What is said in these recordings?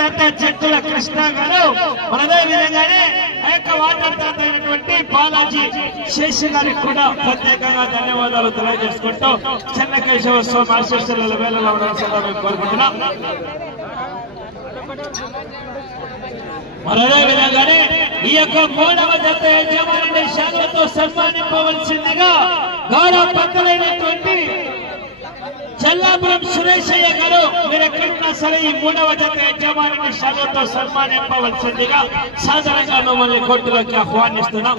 రక్తదాత చెట్టుల కృష్ణ గారు. మనదే విధంగానే ఆ యొక్క వాటర్ తాత అయినటువంటి బాలాజీ శేషి గారికి కూడా ప్రత్యేకంగా ధన్యవాదాలు తెలియజేసుకుంటూ చిన్న కేశవ స్వామి ఆశీస్సుల వేళలో కోరుకుంటున్నాం. విధంగానే ఈ యొక్క మూడవ జత యజమాని శాఖలతో సన్మానింపవలసిందిగా గౌరవ పక్కలైనటువంటి చెల్లాపురం సురేశయ్య గారు మీరు ఎక్కడున్నా సరే ఈ మూడవ జత యజమాని శాఖలతో సన్మానింపవలసిందిగా సాధారణంగా మమ్మల్ని కోర్టులోకి ఆహ్వానిస్తున్నాం.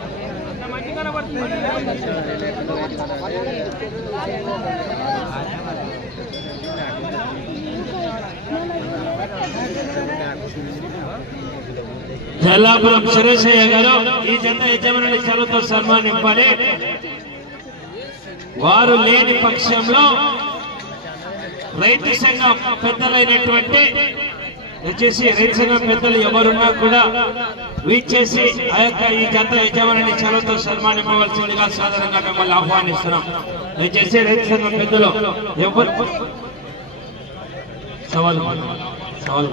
జల్లాపురం సురేశయ్య గారు ఈ జత యజమాని సెలవుతో సన్మానింపాలి వారు లేని పక్షంలో రైతు సంఘం పెద్దలైనటువంటి వచ్చేసి రైతు సంఘం పెద్దలు ఎవరున్నా కూడా వీచేసి ఆ యొక్క ఈ జత యజమాని సెలవుతో సన్మానింపవలసిందిగా సాధారణంగా మిమ్మల్ని ఆహ్వానిస్తున్నాం. దయచేసి రైతు సంఘం పెద్దలు ఎవరు సవాలు సవాలు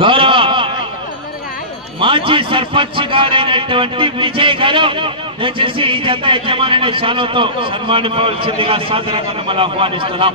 గౌరవ మాజీ సర్పంచ్ గారైనటువంటి విజయ్ గారు దయచేసి ఈ జత యజమాని శాలతో సన్మానింపవలసిందిగా సాధారణంగా మిమ్మల్ని ఆహ్వానిస్తున్నాం.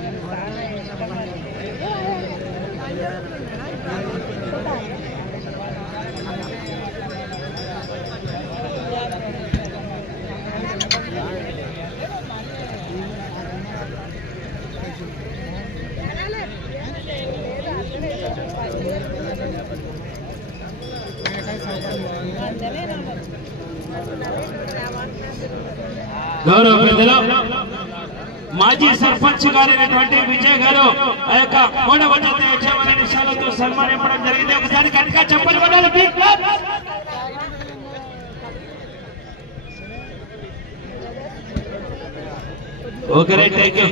సర్పంచ్ గారైనటువంటి విజయ్ గారు ఆ యొక్క మూడవ జత యజమాని శాలతో సన్మానించడం జరిగింది. ఒకసారి కనుక చెప్పని పడాలి ఓకే రైట్ థ్యాంక్ యూ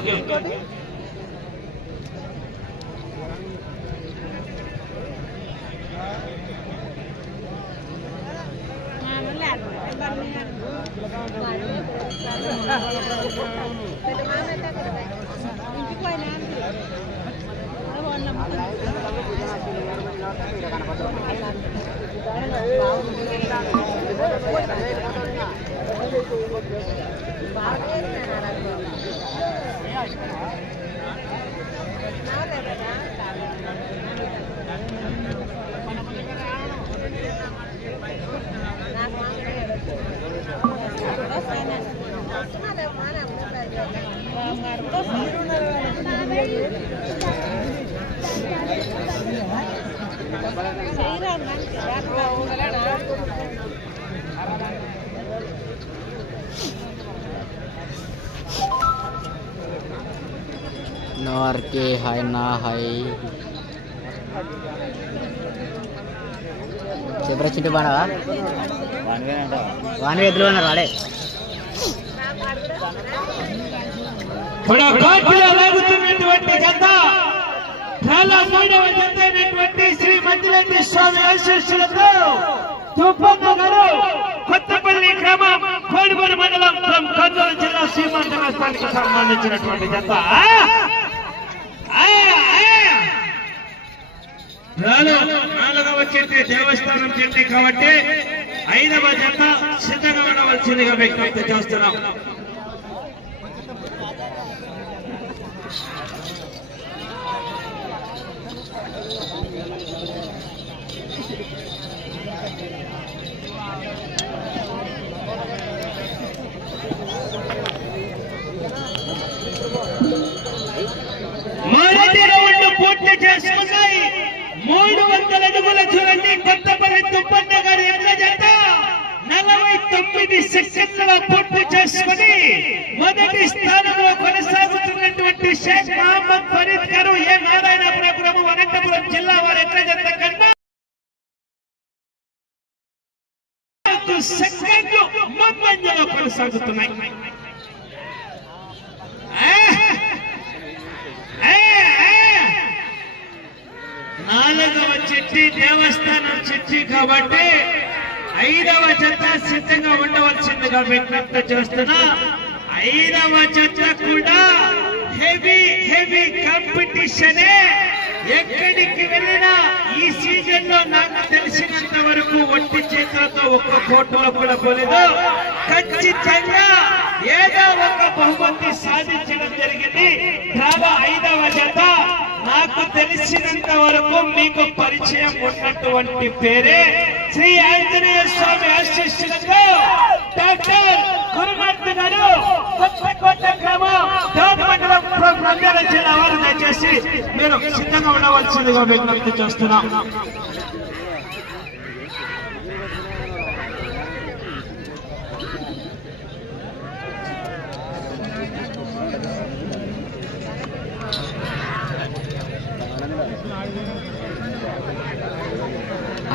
నోర్కి హాయ్ నా హాయ్ చెప్పరా చింటి బాడవా వాని ఎదురు ఉన్నారు వాడే ఇప్పుడు కోర్టులో లాగుతున్నటువంటి జత చాలా మూడవ జత అయినటువంటి శ్రీ మంజులెడ్డి స్వామి ఆశీస్సులతో తుప్పన్న గారు కొత్తపల్లి గ్రామం కోడిమూరు మండలం కర్నూలు జిల్లా సీమాంధ్ర రాష్ట్రానికి సంబంధించినటువంటి జత నాలుగవ చెట్టు దేవస్థానం చెట్టు కాబట్టి ఐదవ జత సిద్ధంగా ఉండవలసిందిగా విజ్ఞప్తి చేస్తున్నాం మొదటి రౌండ్ పూర్తి చేసుకున్నాయి. మూడు వందల అడుగుల చూడండి కొత్తపల్లి దుబ్బన్న గారి ఎట్ల జత నలభై తొమ్మిది సెకండ్ల పూర్తి చేసుకుని మొదటి స్థానంలో కొనసాగుతున్నటువంటి షేక్ మహమ్మద్ ఫరీద్ గారు ఏ నారాయణపురం అనంతపురం జిల్లా వారి ఎట్ల జత కన్నా నాలుగు సెకండ్లు ముందంజలో కొనసాగుతున్నాయి ఆ! నాలుగవ చిట్టి దేవస్థానం చిట్టి కాబట్టి ఐదవ చెత్త సిద్ధంగా ఉండవలసిందిగా విజ్ఞప్తి చేస్తున్నా. ఐదవ చెత్త కూడా హెవీ హెవీ కాంపిటీషనే ఎక్కడికి వెళ్ళినా ఈ సీజన్లో నాకు తెలిసినంత వరకు ఒట్టి చేతులతో ఒక్క కోట్లో కూడా పోలేదు. ఖచ్చితంగా ఏదో ఒక బహుమతి సాధించడం జరిగింది. బాబా ఐదవ జత నాకు తెలిసినంత వరకు మీకు పరిచయం ఉన్నటువంటి పేరే శ్రీ ఆంజనేయ స్వామి ఆశిష్యులకు డాక్టర్ గురుమూర్తి గారు కొత్తకోట గ్రామం మండలం నంద్యాల జిల్లా వారు దయచేసి మీరు సిద్ధంగా ఉండవలసిందిగా విజ్ఞప్తి చేస్తున్నాం.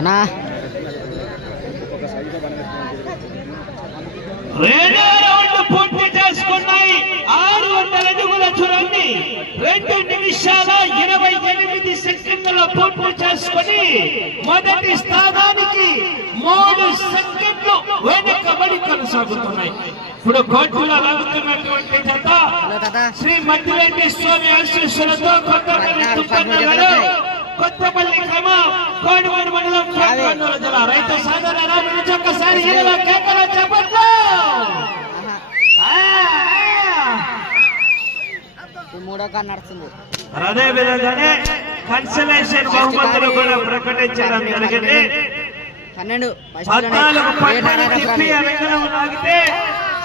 అన్నా. రెండో రౌండ్ పూర్తి చేసుకున్నాయి. ఆరు వందల అడుగుల చూడండి రెండు నిమిషాల ఇరవై ఎనిమిది సెకండ్ల పూర్తి చేసుకుని మొదటి స్థానానికి మూడు సెకండ్లు వెనుకబడి కొనసాగుతున్నాయి. ఇప్పుడు కోర్టులో లాగుతున్నటువంటి జత. శ్రీ మధ్యరెడ్డి స్వామి ఆశీస్సులతో గారు కొత్తపల్లి కోడివాడి మండలం కర్నూలు జిల్లా. రైతు నుంచి ఒక్కసారి కేకలు చెప్పట్లు ఈ మూడో కార్ నడుస్తుంది. అదే విధంగానే కన్సలేషన్ బహుమతులు కూడా ప్రకటించడం జరిగింది. పన్నెండు. పద్నాలుగు పట్టణ తిప్పి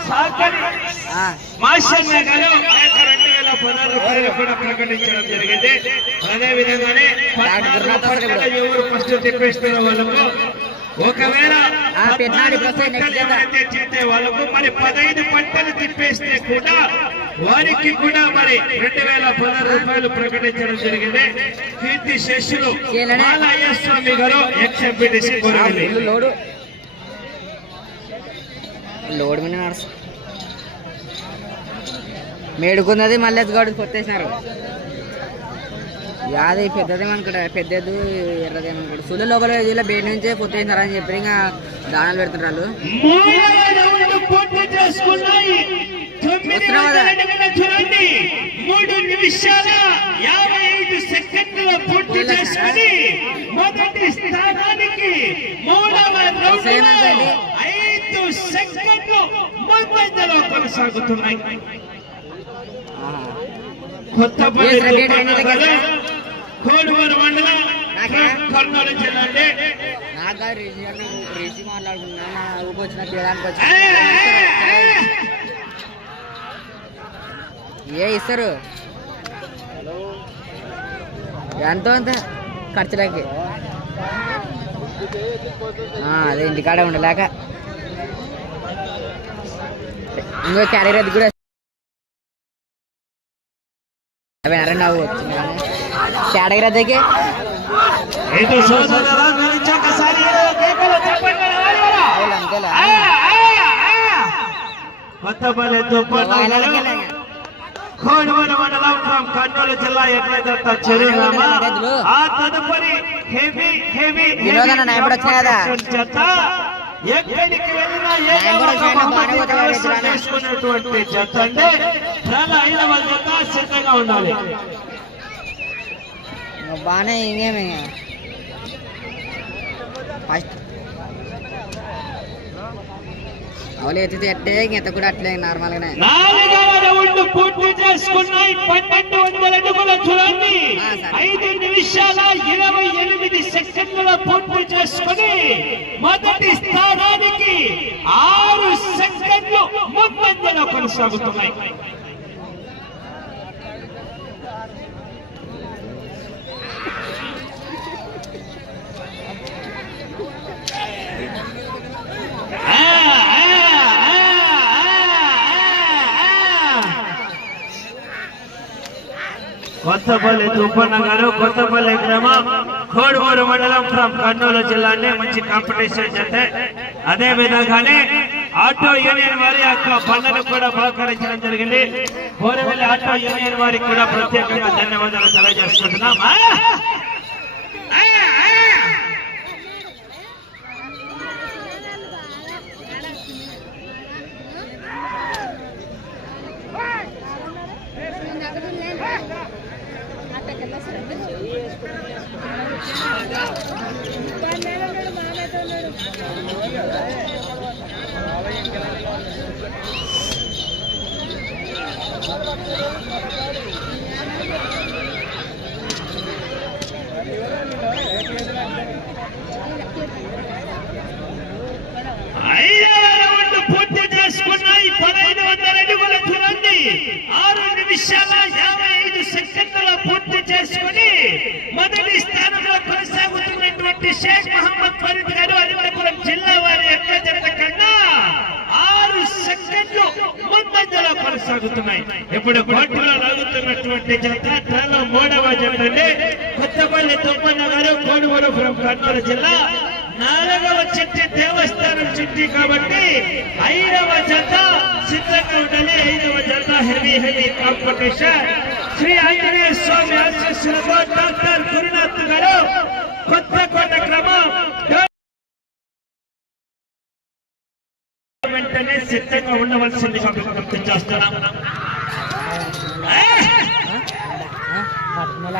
సాకరి గారు ఆ యొక్క రెండు వేల పదహారు రూపాయలు కూడా ప్రకటించడం జరిగింది. అదే విధంగానే పద్నాలుగు పట్టణ ఎవరు ఫస్ట్ తిప్పేస్తున్న వాళ్ళకు ఒకవేళ వాళ్ళకు మరి పదహైదు పట్టలు తిప్పేస్తే కూడా వారికి కూడా మరి రెండు వేల పదహారు రూపాయలు ప్రకటించడం జరిగింది. కీర్తి శిష్యులు? బాలయ్య స్వామి గారు ఎక్స్ ఎంపీటీసీ ఆ, కోరగలి ఫుల్ లోడు. లోడ్ మీద నడుస్తుంది మేడుకున్నది మళ్ళీ గడుపు కొట్టేసినారు యాది పెద్దది అనుకుంటా పెద్దది ఎర్రది అనుకుంటా సులు లోపల ఇలా బయట నుంచే కొట్టేసినారు అని చెప్పి ఇంకా దానాలు పెడుతున్నారు మూడవ రౌండ్ పూర్తి చేసుకున్నాయి తొమ్మిది వస్తున్నావా? వందల అడుగుల చూడండి మూడు నిమిషాల యాభై ఐదు సెకండ్ల పూర్తి చేసుకుని మొదటి స్థానానికి మూడవ రౌండ్ సేమ్ అండి. ఐదు సెకండ్లు ముందంజలో కొనసాగుతున్నాయి. కొత్తపల్లి ఏ కోడుమూరు మండలం? కర్నూలు జిల్లా అండి రేసి మాట్లాడుకున్నా ఇస్తారు ఎంతో అంత ఖర్చులకి ఆ, అదే ఇంటికాడ ఉండలేక ఇంకో క్యారీ అది కూడా రాయవరా. అవును అంతేలా ఆ, ఆ, ఆ. కొత్తపల్లి తుప్పన్న వాళ్ళకి గారు, కోడిమూరు మండలం ఫ్రమ్ కర్నూలు జిల్లా ఎట్లయితే చెరువునామా. ఆ తదుపరి హెవీ హెవీ వినోదన్న నా ఎప్పుడు వచ్చాయి కదా? ఎక్కడికి వెళ్ళినా జత అంటే ప్రజల జత సిద్ధంగా ఉండాలి. బాగానే ఇంకేమే ఫస్ట్ అవులు ఎత్తితే ఎట్టే ఇంత కూడా అట్లే నార్మల్గానే నాలుగవ రౌండ్ పూర్తి చేసుకున్నాయి పన్నెండు వందల అడుగుల చూడండి ఆ, సరే. ఐదు నిమిషాల ఇరవై ఎనిమిది సెకండ్ల పూర్తి చేసుకుని మొదటి స్థానానికి ఆరు సెకండ్లు ముందంజలో కొనసాగుతున్నాయి ఆ, ఆ, ఆ, ఆ, ఆ. కొత్తపల్లి తుప్పన్న గారు కొత్తపల్లి గ్రామం కోడుమూరు మండలం ఫ్రమ్ కర్నూలు జిల్లా మంచి కాంపిటీషన్ చేస్తే అదే విధంగానే ఆటో యూనియన్ వారి యొక్క బండను కూడా బహుకరించడం జరిగింది. కోరవెల్లి ఆటో యూనియన్ వారికి కూడా ప్రత్యేకంగా ధన్యవాదాలు తెలియజేసుకుంటున్నాం ఆ! ఆ! ఆ! ఐదవ రౌండ్ పూర్తి చేసుకున్నాయి పదహైదు వందల అడుగుల చూడండి ఆరు నిమిషాల యాభై ఐదు సెకండ్ల పూర్తి చేసుకుని మొదటి స్థానంలో కొనసాగుతున్నటువంటి షేక్ మహమ్మద్ ఫరీద్ గారు అనంతపురం జిల్లా వారి యొక్క జత కన్నా ఆరు సెకండ్లు ముందంజలో కొనసాగుతున్నాయి ఇప్పుడు కోర్టులో లాగుతున్నటువంటి జత తాలో మూడవ జత అండి కొత్తపల్లి తొప్పన్న గారు కోడుమూరు ఫ్రం కర్నూలు జిల్లా నాలుగవ చిట్టి దేవస్థానం చిట్టి కాబట్టి ఐదవ జత సిద్ధంగా ఉండాలి ఐదవ జత heavy heavy competition. Shri Anjaneya Swamy ఆశీస్సులతో డాక్టర్ గురునాథ్ గారు కొత్త కొత్త క్రమ సిద్ధంగా ఉండవలసిందిగా విజ్ఞప్తి చేస్తున్నాం ఆ!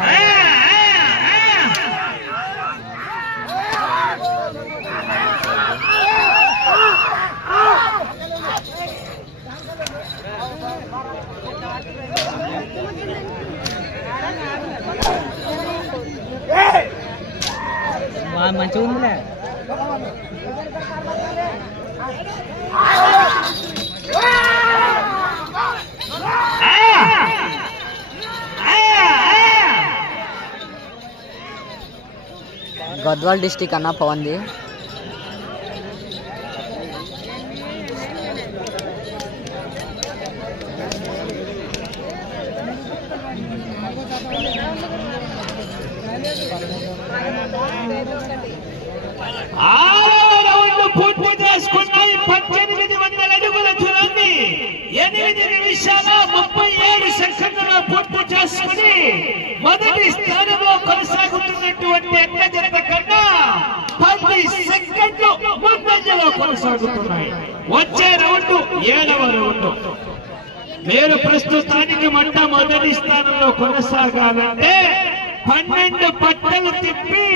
ఆ! ఆ! మంచిగా ఉందిలే గద్వాల్ డిస్టిక్ అన్న పవన్ది ఆరవ రౌండ్ పూర్తి చేసుకున్నాయి పద్దెనిమిది వందల అడుగుల చూడండి ఎనిమిది నిమిషాల ముప్పై ఏడు తప్పు చేసుకుని మొదటి స్థానంలో కొనసాగుతున్నటువంటి అక్క జనత కన్నా పది సెకండ్లు ముందంజలో కొనసాగుతున్నాయి. వచ్చే రౌండ్ ఏడవ రౌండ్. మీరు ప్రస్తుతానికి మొట్టమొదటి స్థానంలో కొనసాగాలంటే పన్నెండు పట్టలు తిప్పి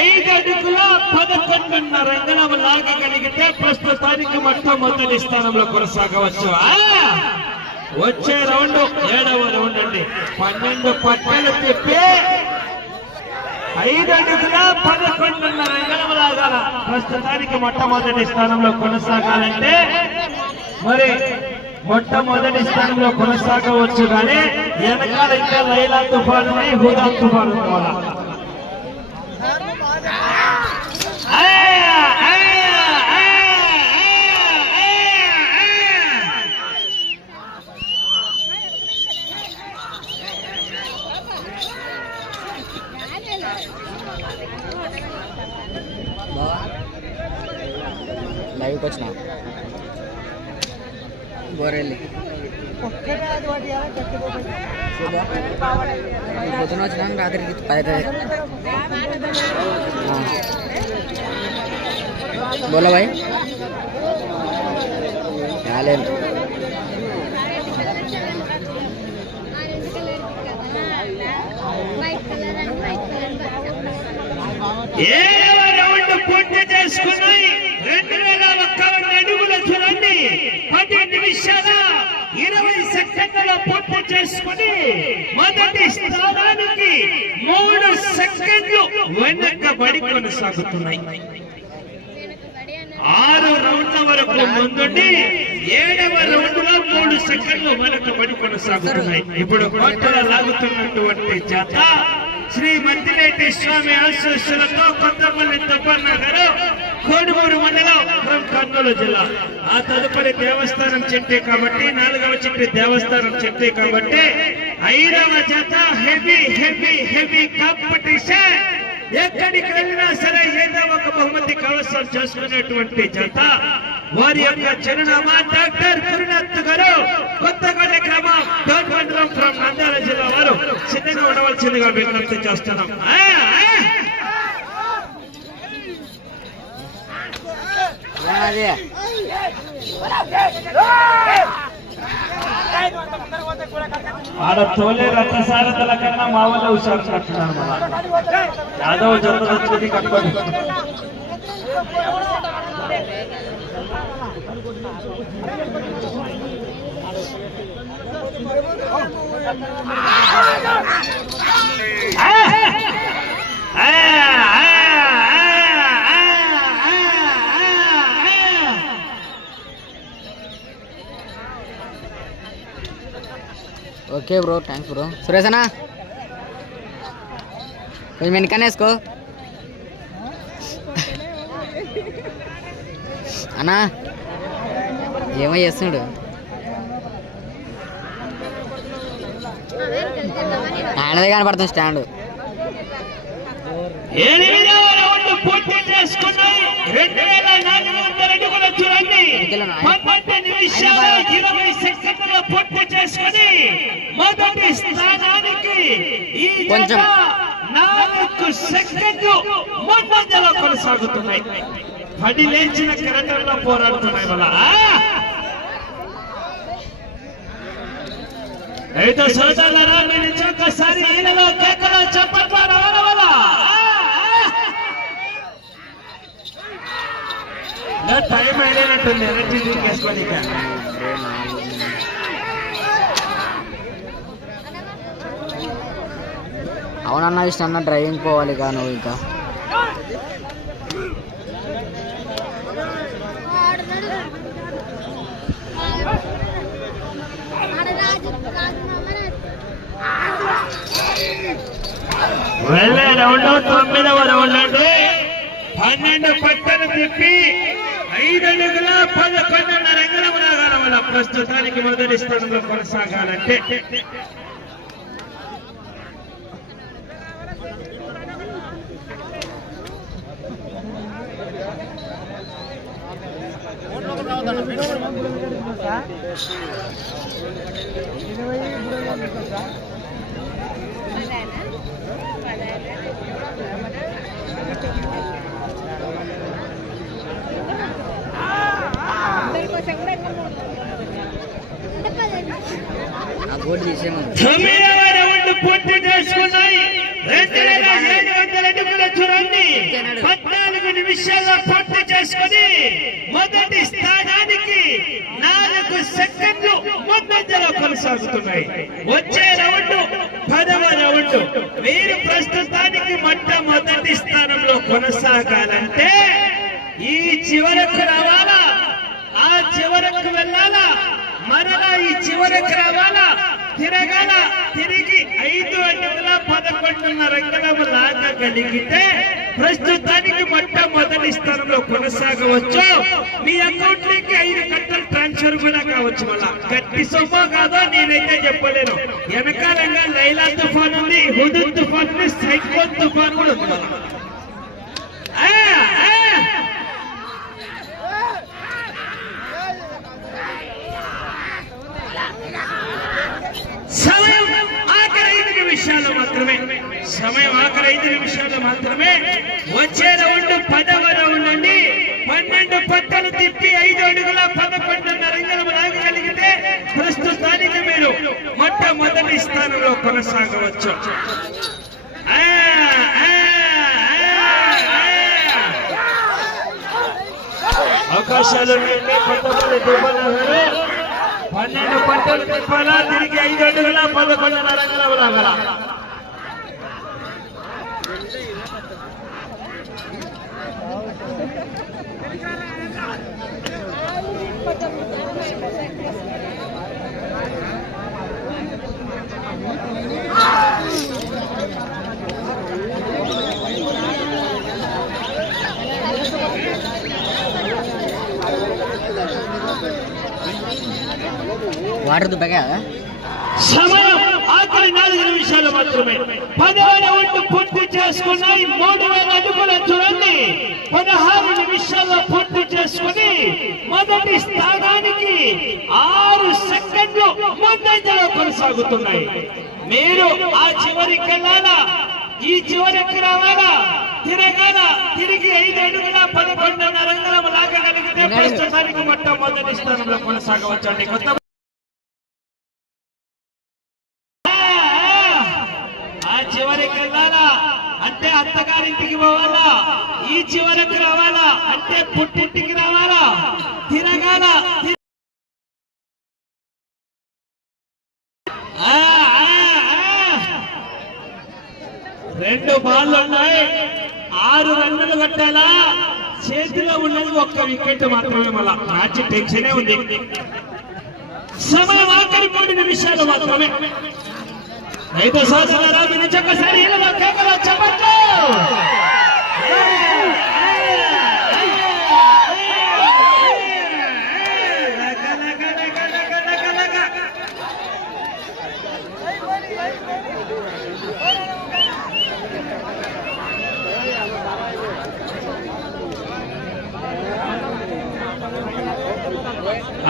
ఐదు అడుగుల పదకొండున్నర అంగళం లాగగలిగితే ప్రస్తుతానికి మొట్టమొదటి స్థానంలో కొనసాగవచ్చు. ఆ! వచ్చే రౌండ్ ఏడవ రౌండ్ అండి. పన్నెండు పట్టలు తిప్పి ఐదు అడుగుల పదకొండున్నర అంగళం ప్రస్తుతానికి మొట్టమొదటి స్థానంలో కొనసాగాలంటే మరి మొట్టమొదటి స్థానంలో కొనసాగవచ్చు కానీ వెనకాల ఇంకా లైలా తుఫాను హుదా తుఫాను కావాలా? లైవ్కి వచ్చిన గోరెల్లి చూద్దాం. ఈ పొద్దున వచ్చినాక రాత్రికి పది बोलो भाई चालेल white colour and white colour ఏడవ రౌండ్ చేసుకున్నాయి సెకండ్ల పూర్తి చేసుకుని మొదటి స్థానానికి మూడు సెకండ్లు వెనకబడి కొనసాగుతున్నాయి. ఆరు రౌండ్ల వరకు ముందుండి ఏడవ రౌండ్లో మూడు సెకండ్లు వెనకబడి కొనసాగుతున్నాయి. ఇప్పుడు కోటల లాగుతున్నటువంటి జాత శ్రీ మంతిరెడ్డి స్వామి ఆశీస్సులతో కొత్తపల్లి తప్పన్న గారు కోడుమూరు మండలం ఫ్రం కర్నూలు జిల్లా. ఆ తదుపరి దేవస్థానం చెట్టే కాబట్టి నాలుగవ చెట్టు దేవస్థానం చెట్టే కాబట్టి ఐదవ జత హెవీ హెవీ హెవీ కాంపిటీషన్. ఎక్కడికి వెళ్ళినా సరే ఏదో ఒక బహుమతి కవసం చేసుకునేటువంటి జత. వారి యొక్క చిరునామా డాక్టర్ గురునాథ్ గారు కొత్తగొండ గ్రామం మండలం ఫ్రం నంద్యాల జిల్లా వారు. సిద్ధంగా ఉండవలసిందిగా విజ్ఞప్తి చేస్తున్నాం. ఆ, ఆ. అది ఆడ తోలే రక్తసారతల కన్నా మా వల్ల హుషారు కట్టున్నారు మన Yadav okay bro thanks bro. Suresh అన్న? కొంచెం వెనకనే వేసుకో అన్నా ఏమో చేస్తున్నాడు? ఆయనదే కనపడుతుంది స్టాండ్. పూర్తి చేసుకున్నాయి రెండు వేల నాలుగు వందల అడుగుల నిమిషాల ఇరవై సెకండ్ల పూర్తి చేసుకుని మొదటి స్థానానికి ఈ కొంచెం. నాలుగు సెకండ్లు ముందంజలో కొనసాగుతున్నాయి పడి లేచిన కిరణంలో పోరాడుతున్నాయి వల్ల అయితే సోదరులారా మీరు ఇంకొకసారి ఈలలో కేకలో రావాల టైం అయినట్టుంది ఎనర్జీ డ్రింక్ ఇక. అవునన్నా ఇష్టం అన్న డ్రైవింగ్ పోవాలి ఇక నువ్వు ఇంకా వెళ్ళే రౌండ్ తొమ్మిదవ రౌండ్ అండి పన్నెండు పట్టలు తిప్పి ఐదడుగుల పదకొండున్నర అంగుళముల వల్ల ప్రస్తుతానికి మొదటి స్థానంలో కొనసాగాలంటే. అందరి కోసం కూడా ఇంకా మూడు. ఆ బోర్డు తీసేయమని తొమ్మిదవ రౌండ్ పూర్తి చేసుకున్నాయి. రెండు వేల ఏడు వందల అడుగుల చూడండి పద్నాలుగు నిమిషాల్లో పూర్తి చేసుకుని మొదటి స్థానానికి నాలుగు సెకండ్లు ముందంజలో కొనసాగుతున్నాయి. వచ్చే రౌండ్ పదవ రౌండ్. మీరు ప్రస్తుతానికి మొట్టమొదటి స్థానంలో కొనసాగాలంటే ఈ చివరకు రావాలా. చివరకు వెళ్ళాలా? మరలా ఈ చివరకు రావాలా? తిరగాల? తిరిగి ఐదు అడుగుల పదకొండున్నర అంగుళము లాగగలిగితే ప్రస్తుతానికి మొట్టమొదటి స్థానంలో కొనసాగవచ్చు. మీ అకౌంట్లోకి ఐదు గంటలు ట్రాన్స్ఫర్ కూడా కావచ్చు మళ్ళా. గట్టి సొమ్ము కాదో నేనైతే చెప్పలేను. వెనకాలంగా లైలా తుఫాన్ ఉంది హుదు తుఫాన్ ఉంది సైక్లోన్ తుఫాన్ కూడా ఉంది మళ్ళా. ఆ, ఆ. సమయం ఆఖరి ఐదు నిమిషాలు మాత్రమే సమయం ఆఖరి ఐదు నిమిషాలు మాత్రమే. వచ్చే రౌండ్ పదవ రౌండ్ అండి పన్నెండు పట్టలు తిప్పి ఐదు అడుగుల పదకొండున్నర అంగుళం రాగలిగితే ప్రస్తుతానికి మీరు మొట్టమొదటి స్థానంలో కొనసాగవచ్చు. అవకాశాలు పన్నెండు పట్టలు తిప్పాలా? తిరిగి ఐదు అడుగుల పదకొండున్నర అంగుళాలు రాగల. వాటర్ దుబ్బగా సమయం ఆఖరి నాలుగు నిమిషాలు మాత్రమే. పదివేల ఒట్టు పూర్తి చేసుకున్నాయి మూడు వేల అడుగుల చూడండి పదహారు నిమిషాల్లో పూర్తి చేసుకుని మొదటి స్థానానికి ఆరు సెకండ్లు ముందంజలో కొనసాగుతున్నాయి మీరు ఆ చివరికి వెళ్ళాలా ఈ చివరికి రావాలా తిరగాల తిరిగి ఐదు అడుగుల పదకొండున్నర అంగుళం లాగగలిగితే ప్రస్తుతానికి మొట్టమొదటి స్థానంలో కొనసాగవచ్చండి కొత్త ఆ చివరికి వెళ్ళాలా అంటే అత్తగారింటికి పోవాలా? ఈ చివరకు రావాలా? అంటే పుట్టింటికి రావాలా? తిరగాల? రెండు బాళ్ళు ఉన్నాయి. ఆరు రన్నులు కట్టాలా? చేతిలో ఉన్నది ఒక్క వికెట్ మాత్రమే మళ్ళా. మ్యాచ్ టెన్షనే ఉంది. సమయం ఆఖరి కొన్ని నిమిషాలు మాత్రమే. రైతు సోదరులారా మీరు ఒక్కసారి ఇళ్ళలో కేకలు చెప్పట్లు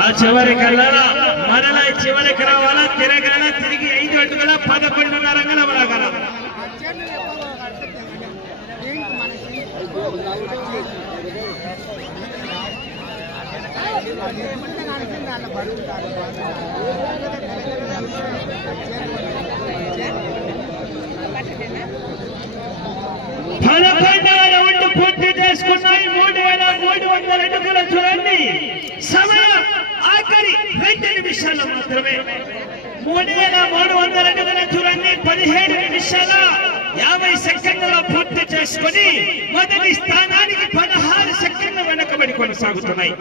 ఆ చివరికి వెళ్ళాలా మరలా ఈ చివరికి రావాలా తిరగాల తిరిగి ఐదు అడుగుల పదకొండున్నర అంగళం లాగాల పదకొండవ రౌండ్ పూర్తి చేసుకున్నాయి మూడు వేల మూడు వందల అడుగుల చూడండి. సమయం ఆఖరి రెండు నిమిషాలు మాత్రమే. మూడు వేల మూడు వందల అడుగుల చూడండి పదిహేడు నిమిషాల యాభై సెకండ్ల పూర్తి చేసుకుని మొదటి స్థానానికి పదహారు సెకండ్ల వెనకబడి కొనసాగుతున్నాయి.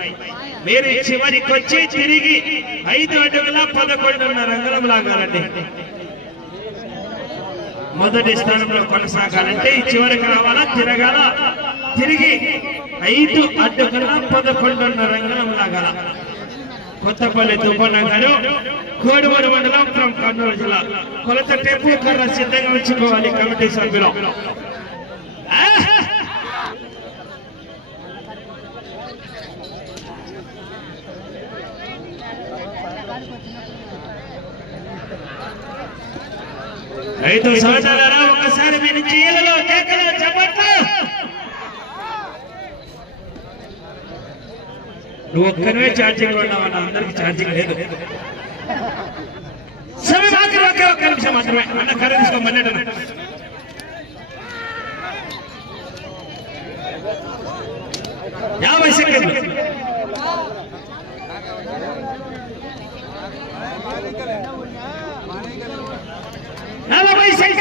మీరు చివరికి వచ్చి తిరిగి ఐదు అడుగుల పదకొండున్నర రంగులం లాగాలండి మొదటి స్థానంలో కొనసాగాలంటే చివరికి రావాలా తిరగాల? తిరిగి ఐదు అడ్డుకుల పదకొండున్నర రంగులం లాగాల కొత్తపల్లి దుబ్బన్న గారు కోడిమూరు మండలం ఫ్రం కర్నూలు జిల్లా. కొలత టెంపు కర్ర సిద్ధంగా ఉంచుకోవాలి కమిటీ సభ్యులు. రైతు సోదరులారా ఒకసారి మీరు చీలలో కేకలు చెప్పట్లు నువ్వు ఒక్కనే ఛార్జింగ్లో ఉన్నావన్న అందరికి ఛార్జింగ్ లేదు. సమయం ఆఖరి ఒకే ఒక్క నిమిషం మాత్రమే. అన్న కర్ర తీసుకోమన్నట్టు యాభై సెకండ్లు. నలభై సెకండ్లు.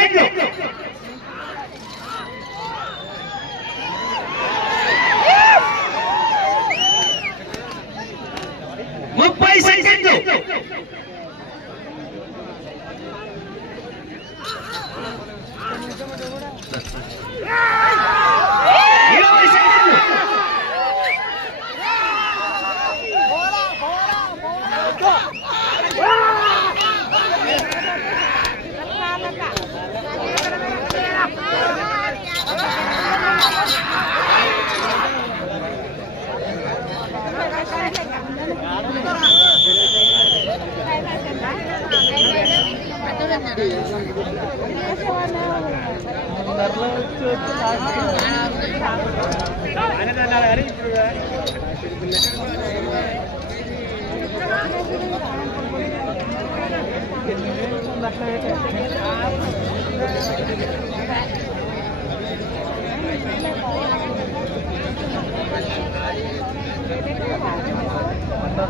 అంతా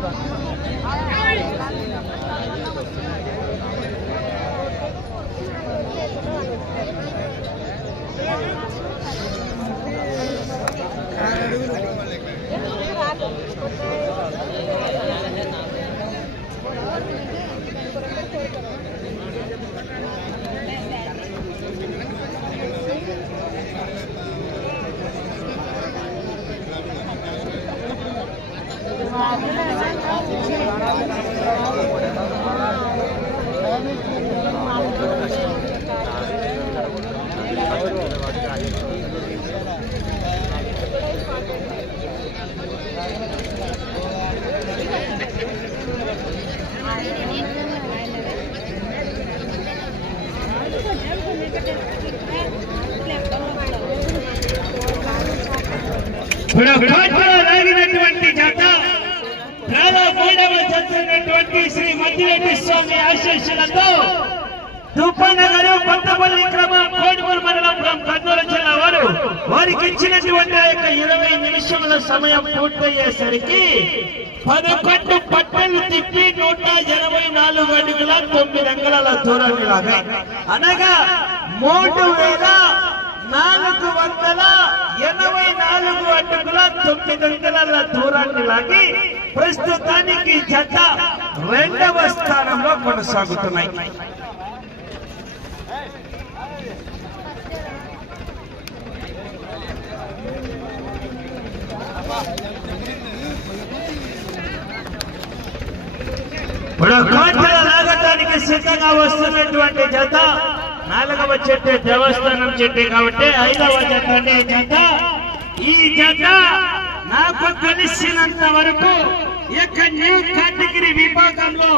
పూర్తయ్యేసరికి పదకొండు పట్టలు తిప్పి నూట ఎనభై నాలుగు అడుగుల తొమ్మిది అంగళాల దూరాన్ని లాగా. అనగా మూడు వేల నాలుగు వందల ఎనభై నాలుగు అడుగుల తొమ్మిది అంగళాల దూరాన్ని లాగి ప్రస్తుతానికి జత రెండవ స్థానంలో కొనసాగుతున్నాయి. ఇప్పుడు కోటల లాగటానికి సిద్ధంగా వస్తున్నటువంటి జత నాలుగవ చెట్టు దేవస్థానం చెట్టు కాబట్టి ఐదవ జత అనే జత. ఈ జత నాకు తెలిసినంత వరకు ఈ యొక్క న్యూ కేటగిరీ విభాగంలో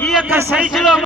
ఈ యొక్క సైజులో